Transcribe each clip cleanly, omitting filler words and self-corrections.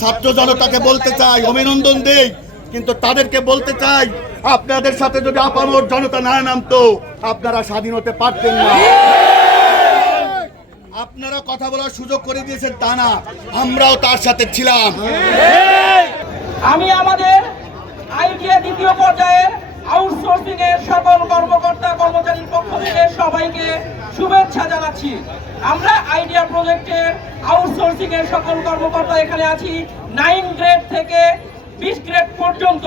ছাত্র জনতাকে বলতে চাই, অভিনন্দন দেই, কিন্তু তাদেরকে বলতে চাই আপনাদের সাথে যদি আপামর জনতা না নামতো আপনারা স্বাধীন হতে পারতেন না। আপনারা কথা বলার সুযোগ করে দিয়েছেন তা না, আমরাও তার সাথে ছিলাম। আমি আমাদের আইডিয়া দ্বিতীয় পর্যায়ের আউটসোর্সিং এর সকল কর্মকর্তা কর্মচারীর পক্ষ থেকে সবাইকে শুভেচ্ছা জানাচ্ছি। আমরা আইডিয়া প্রজেক্টের আউটসোর্সিং এর সকল কর্মকর্তা এখানে আছি 9 গ্রেড থেকে 20 গ্রেড পর্যন্ত।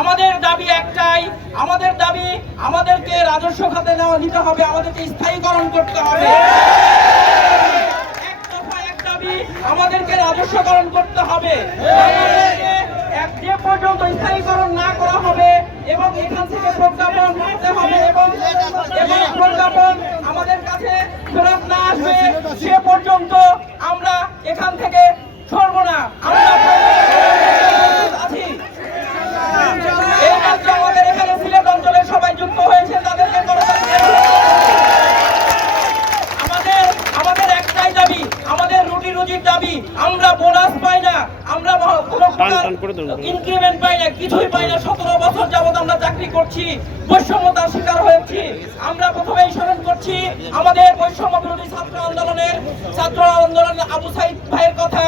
আমাদের দাবি একটাই, আমাদের দাবি আমাদেরকে রাজস্ব খাতে নেওয়া দিতে হবে, আমাদেরকে স্থায়ীকরণ করতে হবে। এক দফা এক দাবি, আমাদেরকে রাজস্বকরণ করতে হবে। যে পর্যন্ত স্থায়ীকরণ না করা হবে এবং এখান থেকে প্রজ্ঞাপন করতে হবে এবং প্রজ্ঞাপন আমাদের কাছে ফেরত না আসবে সে পর্যন্ত আমরা এখান থেকে সরব না। আমরা আছি। এই মাত্র আমাদের এখানে সিলেট অঞ্চলের সবাই যুক্ত হয়েছে, তাদেরকে আমাদের একটাই দাবি, আমাদের রুটি রুজির দাবি। আমরা বোনাস পাই না, আমরা ইনক্রিমেন্ট পাই না, কিছুই পাই না। 17 বছর যাবত আমরা চাকরি করছি, বৈষম্যতার শিকার হয়েছি। আমরা প্রথমেই স্মরণ করছি আমাদের বৈষম্য বিরোধী ছাত্র আন্দোলন আবু সাইদ ভাইয়ের কথা,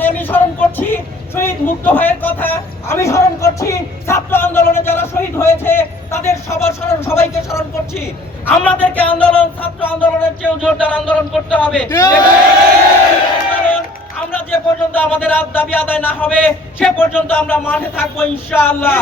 আমি স্মরণ করছি শহীদ মুক্ত ভাইয়ের কথা, আমি স্মরণ করছি ছাত্র আন্দোলনে যারা শহীদ হয়েছে তাদের সবাইকে স্মরণ করছি। আমাদেরকে ছাত্র আন্দোলনের চেয়েও জোরদার আন্দোলন করতে হবে। আমরা যে পর্যন্ত আমাদের দাবি আদায় না হবে সে পর্যন্ত আমরা মাঠে থাকবো ইনশাআল্লাহ।